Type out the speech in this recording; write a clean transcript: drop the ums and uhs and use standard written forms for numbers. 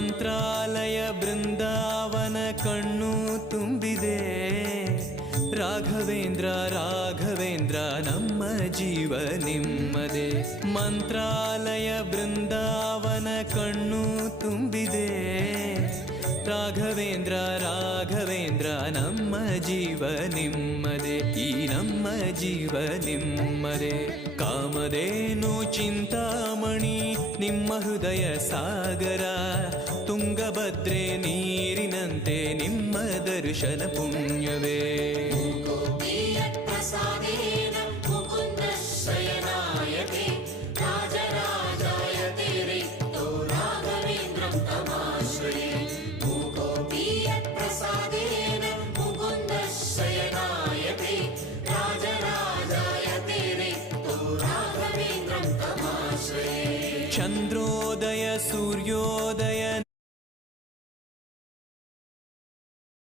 ಮಂತ್ರಾಲಯ ಬೃಂದಾವನ ಕಣ್ಣು ತುಂಬಿದೆ. ರಾಘವೇಂದ್ರ ರಾಘವೇಂದ್ರ ನಮ್ಮ ಜೀವ ನಿಮ್ಮದೇ. ಮಂತ್ರಾಲಯ ಬೃಂದಾವನ ಕಣ್ಣು ತುಂಬಿದೆ. ರಾಘವೇಂದ್ರ ರಾಘವೇಂದ್ರ ನಮ್ಮ ಜೀವ ನಿಮ್ಮದೇ. ಈ ನಮ್ಮ ಜೀವ ನಿಮ್ಮದೇ. ಕಾಮಧೇನು ಚಿಂತಾಮಣಿ ನಿಮ್ಮ ಹೃದಯ ಸಾಗರ. ತುಂಗಭದ್ರೆ ನೀರಿನಂತೆ ನಿಮ್ಮ ದರ್ಶನ ಪುಣ್ಯವೇ.